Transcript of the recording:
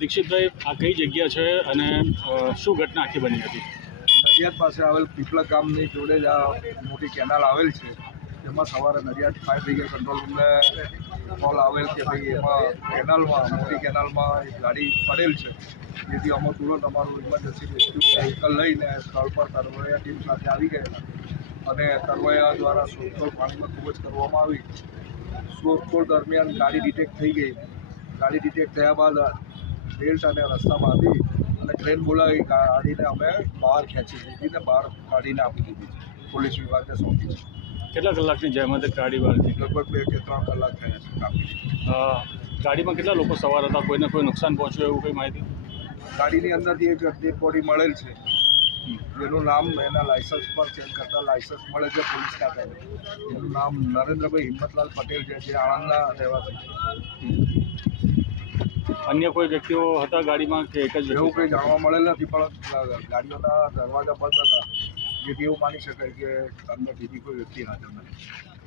દીક્ષિતભાઈ, આ કઈ જગ્યા છે અને શું ઘટના આખી બની હતી? નડિયાદ પાસે આવેલ પીપળા ગામની જોડે જ આ મોટી કેનાલ આવેલ છે. તેમાં સવારે નડિયાદ ફાયર બ્રિગેડ કંટ્રોલ રૂમને કોલ આવેલ કે ભાઈ એમાં કેનાલમાં, મોટી કેનાલમાં એક ગાડી પડેલ છે. જેથી અમે તુરંત અમારું ઇમરજન્સી રેસ્ક્યુ વ્હીકલ લઈને સ્થળ પર તરવૈયા ટીમ સાથે આવી ગયેલા. અને તરવૈયા દ્વારા શોધખોળ પાણીમાં ખૂબ જ કરવામાં આવી. શોધખોળ દરમિયાન ગાડી ડિટેક્ટ થઈ ગઈ. ગાડી ડિટેક્ટ થયા બાદ બેલ્ટ અને રસ્તામાં બાંધી અને ક્રેન બોલાવી ગાડીને અમે બહાર ખેંચી લીધી ને બહાર કાઢીને આપી દીધી પોલીસ વિભાગને સોંપી છે. કેટલા કલાકની જહેમત ગાડી બહારથી? લગભગ બે કે ત્રણ કલાક થયા છે કાપી ગાડીમાં કેટલા લોકો સવાર હતા? કોઈને કોઈ નુકસાન પહોંચ્યું એવું કંઈ માહિતી? ગાડીની અંદરથી એક ડેડ બોડી મળેલ છે. જેનું નામ એના લાયસન્સ પર ચેક કરતા લાયસન્સ મળે છે પોલીસ ખાતાનું એનું નામ નરેન્દ્રભાઈ હિંમતલાલ પટેલ છે જે આણંદના રહેવાસી અન્ય કોઈ વ્યક્તિઓ હતા ગાડીમાં કે એક જ એવું કંઈ જાણવા મળેલ નથી પણ ગાડીઓના દરવાજા બંધ હતા. જેથી એવું માની શકાય કે અંદર બીજી કોઈ વ્યક્તિ હાજર નથી.